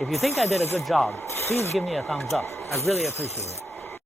If you think I did a good job, please give me a thumbs up. I really appreciate it.